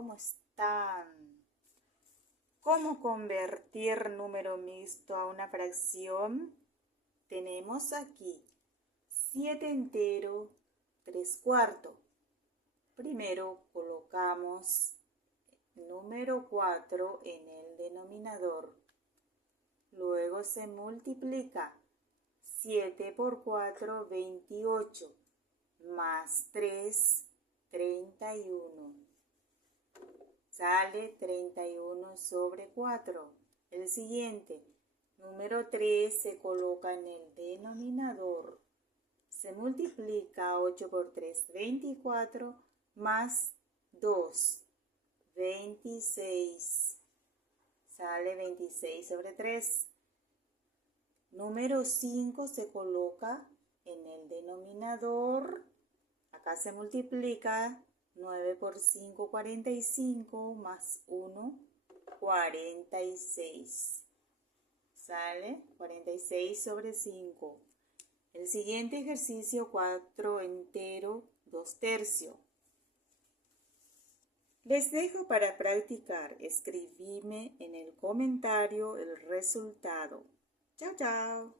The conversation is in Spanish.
¿cómo están? ¿Cómo convertir número mixto a una fracción? Tenemos aquí 7 entero, 3/4. Primero colocamos número 4 en el denominador. Luego se multiplica 7 por 4, 28, más 3, 31. Sale 31 sobre 4. El siguiente, número 3, se coloca en el denominador. Se multiplica 8 por 3, 24, más 2, 26. Sale 26 sobre 3. Número 5 se coloca en el denominador. Acá se multiplica 9 por 5, 45, más 1, 46. Sale 46 sobre 5. El siguiente ejercicio, 4 entero, 2/3. Les dejo para practicar. Escribime en el comentario el resultado. Chao, chao.